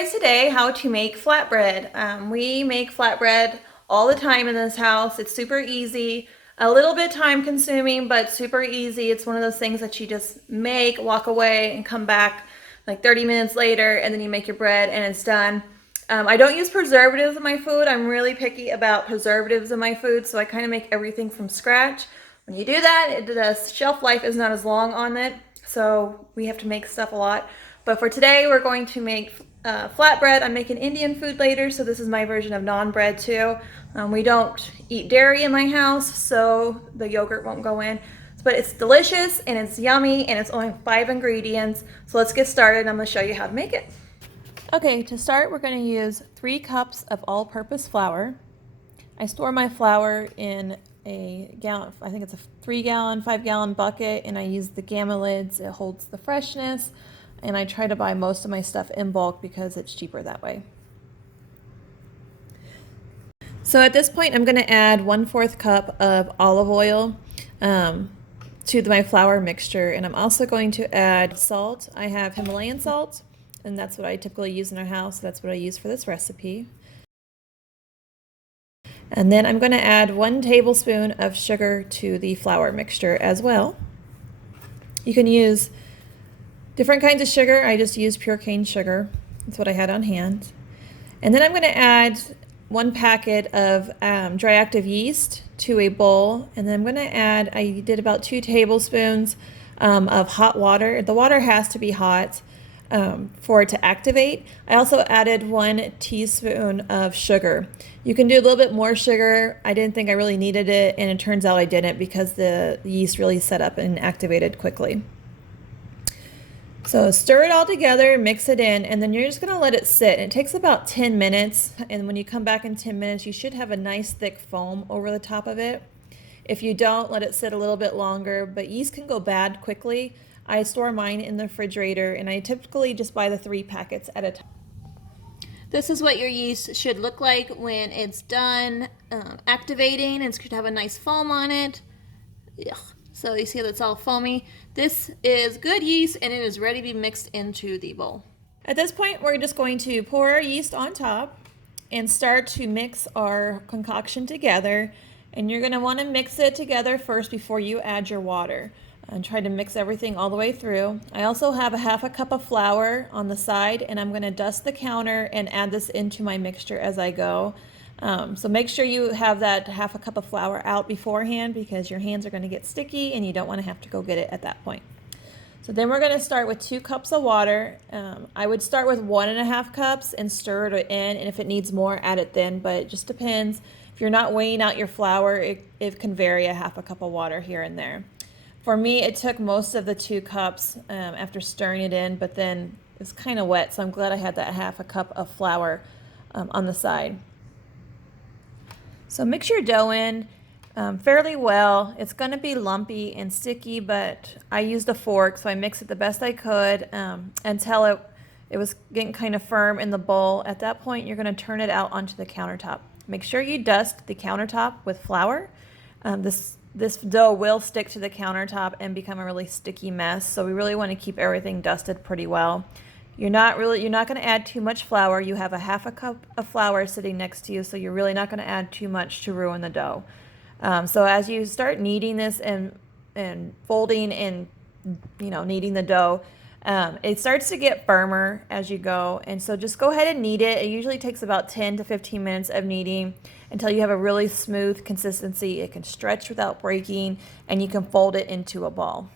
guys today how to make flatbread. We make flatbread all the time in this house. It's super easy, a little bit time consuming, but super easy. It's one of those things that you just make, walk away, and come back like 30 minutes later, and then you make your bread and it's done. I don't use preservatives in my food. I'm really picky about preservatives in my food, so I kind of make everything from scratch. When you do that, the shelf life is not as long on it, so we have to make stuff a lot. But for today, we're going to make flatbread. I'm making Indian food later, so this is my version of naan bread too. We don't eat dairy in my house, so the yogurt won't go in. But it's delicious and it's yummy and it's only 5 ingredients. So let's get started. I'm going to show you how to make it. Okay, to start, we're going to use 3 cups of all-purpose flour. I store my flour in a gallon, I think it's a 3-gallon, 5-gallon bucket, and I use the Gamma lids. It holds the freshness, and I try to buy most of my stuff in bulk because it's cheaper that way. So at this point, I'm going to add 1/4 cup of olive oil to my flour mixture, and I'm also going to add salt. I have Himalayan salt, and that's what I typically use in our house. That's what I use for this recipe. And then I'm going to add 1 tablespoon of sugar to the flour mixture as well. You can use different kinds of sugar. I just use pure cane sugar. That's what I had on hand. And then I'm going to add 1 packet of dry active yeast to a bowl. And then I'm going to add, I did about 2 tablespoons of hot water. The water has to be hot for it to activate. I also added 1 teaspoon of sugar. You can do a little bit more sugar. I didn't think I really needed it, and it turns out I didn't because the yeast really set up and activated quickly. So stir it all together, mix it in, and then you're just going to let it sit. It takes about 10 minutes, and when you come back in 10 minutes, you should have a nice thick foam over the top of it. If you don't, let it sit a little bit longer, but yeast can go bad quickly. I store mine in the refrigerator, and I typically just buy the 3 packets at a time. This is what your yeast should look like when it's done activating. It's going to have a nice foam on it. Ugh. So you see that's all foamy. This is good yeast, and it is ready to be mixed into the bowl. At this point, we're just going to pour our yeast on top and start to mix our concoction together. And you're going to want to mix it together first before you add your water. And try to mix everything all the way through. I also have a 1/2 cup of flour on the side, and I'm going to dust the counter and add this into my mixture as I go. So make sure you have that 1/2 cup of flour out beforehand because your hands are going to get sticky and you don't want to have to go get it at that point. So then we're going to start with 2 cups of water. I would start with 1.5 cups and stir it in, and if it needs more, add it then, but it just depends. If you're not weighing out your flour, it can vary a 1/2 cup of water here and there. For me, it took most of the 2 cups after stirring it in, but then it was kind of wet, so I'm glad I had that 1/2 cup of flour on the side. So mix your dough in fairly well. It's going to be lumpy and sticky, but I used a fork, so I mixed it the best I could until it was getting kind of firm in the bowl. At that point, you're going to turn it out onto the countertop. Make sure you dust the countertop with flour. This dough will stick to the countertop and become a really sticky mess, so we really want to keep everything dusted pretty well. You're not going to add too much flour. You have a 1/2 cup of flour sitting next to you, so you're really not going to add too much to ruin the dough. So as you start kneading this and folding and kneading the dough, it starts to get firmer as you go, and so just go ahead and knead it. It usually takes about 10 to 15 minutes of kneading until you have a really smooth consistency. It can stretch without breaking, and you can fold it into a ball.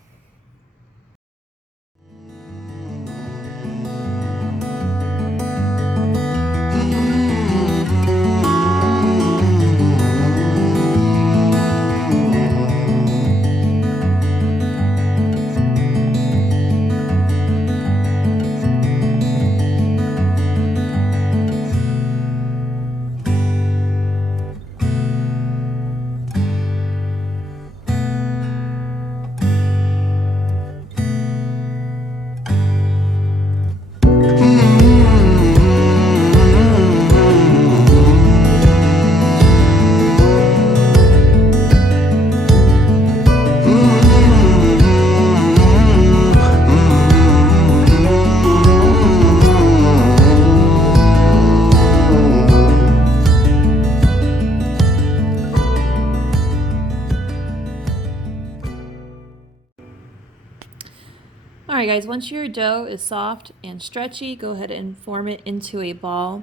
Alright guys, once your dough is soft and stretchy, go ahead and form it into a ball.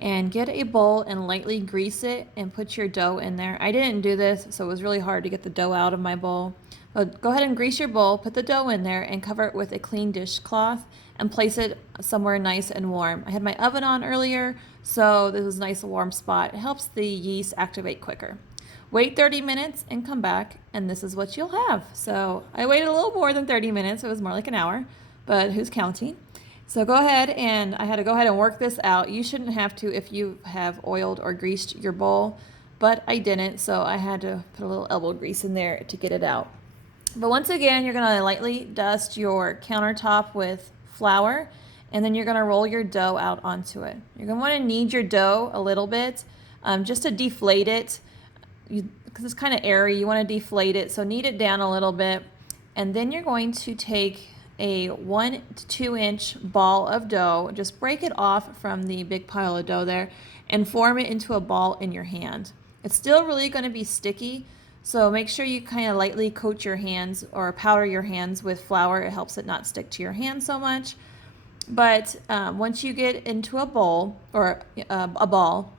And get a bowl and lightly grease it and put your dough in there. I didn't do this, so it was really hard to get the dough out of my bowl. But go ahead and grease your bowl, put the dough in there, and cover it with a clean dishcloth and place it somewhere nice and warm. I had my oven on earlier, so this was a nice warm spot. It helps the yeast activate quicker. Wait 30 minutes and come back, and this is what you'll have. So I waited a little more than 30 minutes. It was more like an hour, but who's counting? So go ahead, and I had to go ahead and work this out. You shouldn't have to if you have oiled or greased your bowl, but I didn't, so I had to put a little elbow grease in there to get it out. But once again, you're gonna lightly dust your countertop with flour, and then you're gonna roll your dough out onto it. You're gonna wanna knead your dough a little bit, just to deflate it, because it's kind of airy. You wanna deflate it, so knead it down a little bit, and then you're going to take a 1 to 2 inch ball of dough, just break it off from the big pile of dough there, and form it into a ball in your hand. It's still really going to be sticky, so make sure you kind of lightly coat your hands or powder your hands with flour. It helps it not stick to your hand so much. But once you get into a bowl or a ball,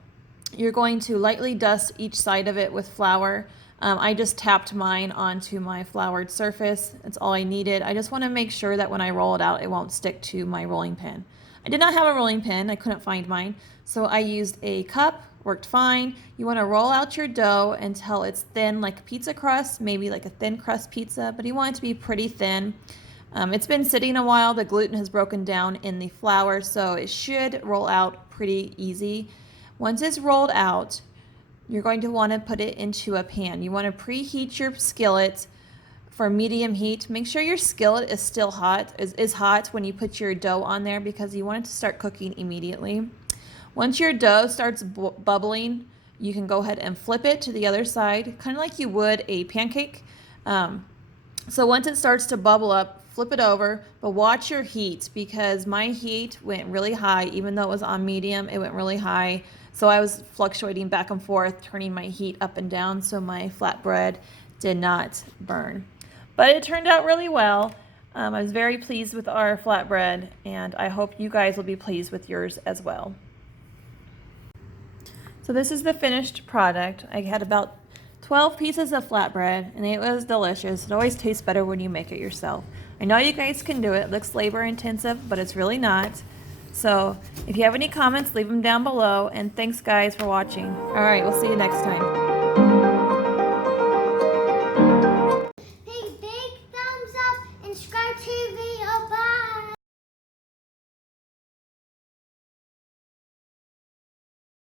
you're going to lightly dust each side of it with flour. I just tapped mine onto my floured surface. That's all I needed. I just want to make sure that when I roll it out, it won't stick to my rolling pin. I did not have a rolling pin. I couldn't find mine. So I used a cup, worked fine. You want to roll out your dough until it's thin like a pizza crust, maybe like a thin crust pizza, but you want it to be pretty thin. It's been sitting a while. The gluten has broken down in the flour, so it should roll out pretty easy. Once it's rolled out, you're going to want to put it into a pan. You want to preheat your skillet for medium heat. Make sure your skillet is still hot, is hot when you put your dough on there, because you want it to start cooking immediately. Once your dough starts bubbling, you can go ahead and flip it to the other side, kind of like you would a pancake. So once it starts to bubble up, flip it over, but watch your heat, because my heat went really high. Even though it was on medium, it went really high. So I was fluctuating back and forth, turning my heat up and down so my flatbread did not burn. But it turned out really well. I was very pleased with our flatbread, and I hope you guys will be pleased with yours as well. So this is the finished product. I had about 12 pieces of flatbread, and it was delicious. It always tastes better when you make it yourself. I know you guys can do it. It looks labor intensive, but it's really not. So if you have any comments, leave them down below, and thanks guys for watching. All right, we'll see you next time.